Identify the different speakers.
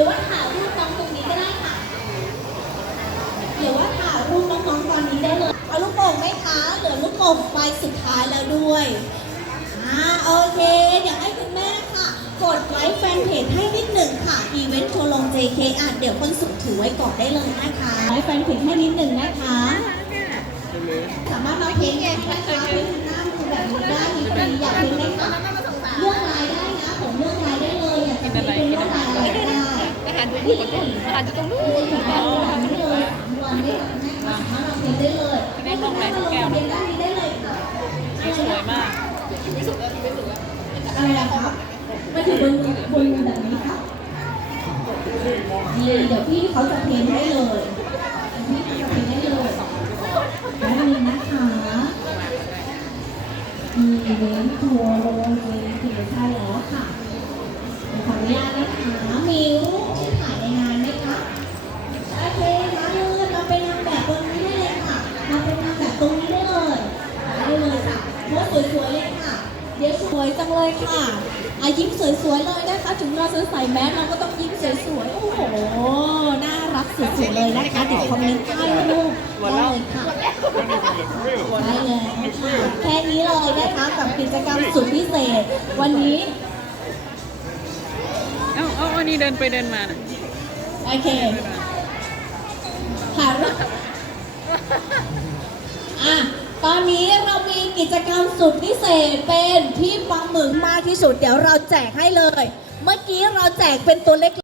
Speaker 1: รือว่าถ่ายรูปน้องตรงนี้ก็ได้ค่ะหรือว่าถ่ายรูปน้องๆตอนนี้ได้เลย เอาลูกโป่งไหมคะเหลือลูกโป่งไปสุดท้ายแล้วด้วยอ่าโอเคเดี๋ยวให้คุณแม่ค่ะ กดไลค์แฟนเพจให้นิดหนึ่งค่ะอีเวนต์โชว์ลง JK อะเดี๋ยวคนสุดถือไว้ก่อนได้เลยนะคะไลค์แฟนเพจให้นิดหนึ่งนะคะ หารอยู่นู่นอา
Speaker 2: หารอยู่ตรงนู้น
Speaker 1: ตรงนู้นได้นะคะสามารถมาเพ้นท์ได้ล
Speaker 2: งไหนทุกแก้ว
Speaker 1: เพ้นท์ด้านนี้ได้เลยค่
Speaker 2: สวยมาก
Speaker 1: อะไรนะครับมาถึงบนบนแบบนี้ครับนี่เดี๋ยวพี่เขาจะเพ้นให้เลยพี่จะเพ้นให้เลยแล้วนี่นะคะมีเว้นทัวร์ลงเว้น เลยค่ะ เดี๋ยวสวยจังเลยค่ะอายิ้มสวยๆเลยนะคะ ถึงเราจะใส่แมสเราก็ต้องยิ้มสวยๆ โอ้โห น่ารักสุดๆเลยนะคะ เดี๋ยวคอมเมนต์ใต้รูปได้เลยค่ะได้เลยค่ะแค่นี้เลยนะคะกับกิจกรรมสุดพิเศษ วันนี้
Speaker 2: เอ้าเอ้าอันนี้เดินไปเดินมาน่ะ
Speaker 1: โอเค ตอนนี้เรามีกิจกรรมสุดพิเศษเป็นที่ปลาหมึกมากที่สุด เดี๋ยวเราแจกให้เลย เมื่อกี้เราแจกเป็นตัวเล็ก